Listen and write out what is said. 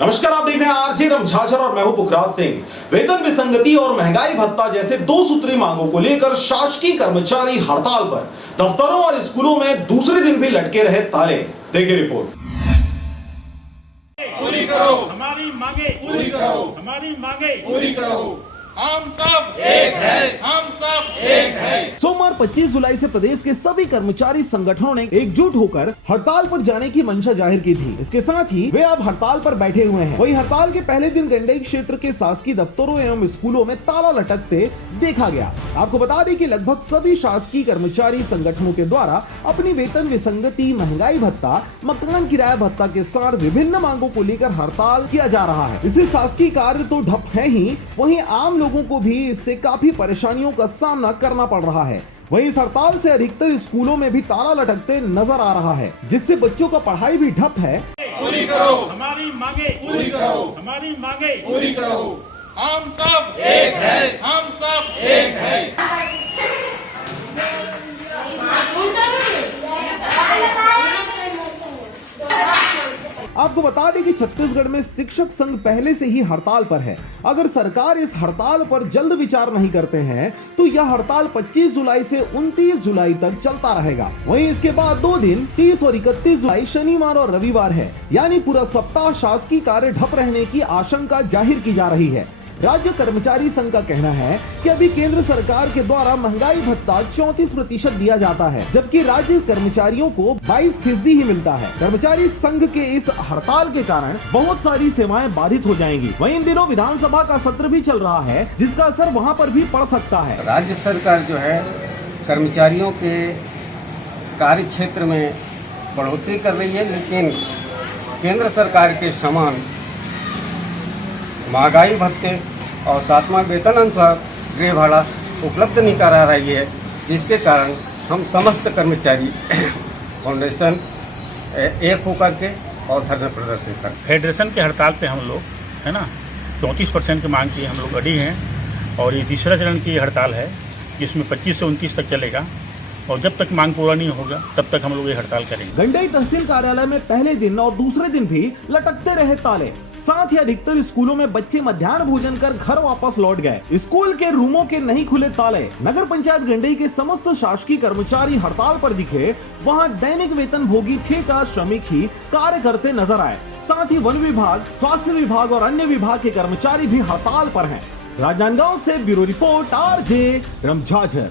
नमस्कार, आप देख रहे हैं आरजे रमझाझर और मैं हूं पुखराज सिंह। वेतन विसंगति और महंगाई भत्ता जैसे दो सूत्री मांगों को लेकर शासकीय कर्मचारी हड़ताल पर। दफ्तरों और स्कूलों में दूसरे दिन भी लटके रहे ताले। देखिए रिपोर्ट। पूरी करो हमारी मांगे, पूरी करो हमारी मांगे पूरी करो। हम सब एक है हम सब एक है। सोमवार 25 जुलाई से प्रदेश के सभी कर्मचारी संगठनों ने एकजुट होकर हड़ताल पर जाने की मंशा जाहिर की थी। इसके साथ ही वे अब हड़ताल पर बैठे हुए हैं। वहीं हड़ताल के पहले दिन गंडई क्षेत्र के शासकीय दफ्तरों एवं स्कूलों में ताला लटकते देखा गया। आपको बता दें कि लगभग सभी शासकीय कर्मचारी संगठनों के द्वारा अपनी वेतन विसंगति, महंगाई भत्ता, मकान किराया भत्ता के साथ विभिन्न मांगों को लेकर हड़ताल किया जा रहा है। इससे शासकीय कार्य तो ठप है ही, वहीं आम लोगों को भी इससे काफी परेशानियों का सामना करना पड़ रहा है। वहीं इस हड़ताल से अधिकतर स्कूलों में भी ताला लटकते नजर आ रहा है, जिससे बच्चों का पढ़ाई भी ठप है। पूरी करो हमारी मांगे पूरी करो हमारी मांगे पूरी करो। हम सब एक है हम सब एक है। आपको बता दें कि छत्तीसगढ़ में शिक्षक संघ पहले से ही हड़ताल पर है। अगर सरकार इस हड़ताल पर जल्द विचार नहीं करते हैं तो यह हड़ताल 25 जुलाई से 29 जुलाई तक चलता रहेगा। वहीं इसके बाद 2 दिन 30 और 31 जुलाई शनिवार और रविवार है, यानी पूरा सप्ताह शासकीय कार्य ठप रहने की आशंका जाहिर की जा रही है। राज्य कर्मचारी संघ का कहना है कि अभी केंद्र सरकार के द्वारा महंगाई भत्ता 34% दिया जाता है, जबकि राज्य कर्मचारियों को 22% ही मिलता है। कर्मचारी संघ के इस हड़ताल के कारण बहुत सारी सेवाएं बाधित हो जाएंगी। वहीं इन दिनों विधानसभा का सत्र भी चल रहा है, जिसका असर वहां पर भी पड़ सकता है। राज्य सरकार जो है कर्मचारियों के कार्य क्षेत्र में बढ़ोतरी कर रही है, लेकिन केंद्र सरकार के समान महंगाई भत्ते और 7वां वेतन अनुसार गृह भाड़ा उपलब्ध नहीं करा रही है, जिसके कारण हम समस्त कर्मचारी फाउंडेशन एक होकर के और धरना प्रदर्शन कर फेडरेशन के हड़ताल पे हम लोग है ना 34% की मांग की हम लोग अड़ी हैं और ये तीसरा चरण की हड़ताल है, जिसमें 25 से 29 तक चलेगा और जब तक मांग पूरा नहीं होगा तब तक हम लोग ये हड़ताल करेंगे। गंडई तहसील कार्यालय में पहले दिन और दूसरे दिन भी लटकते रहे ताले। साथ ही अधिकतर स्कूलों में बच्चे मध्याह्न भोजन कर घर वापस लौट गए। स्कूल के रूमों के नहीं खुले ताले। नगर पंचायत गंडई के समस्त शासकीय कर्मचारी हड़ताल पर दिखे। वहां दैनिक वेतन भोगी ठेका श्रमिक ही कार्य करते नजर आए। साथ ही वन विभाग, स्वास्थ्य विभाग और अन्य विभाग के कर्मचारी भी हड़ताल पर हैं। राजनांदगांव से ब्यूरो रिपोर्ट, आरजे रमझाझर।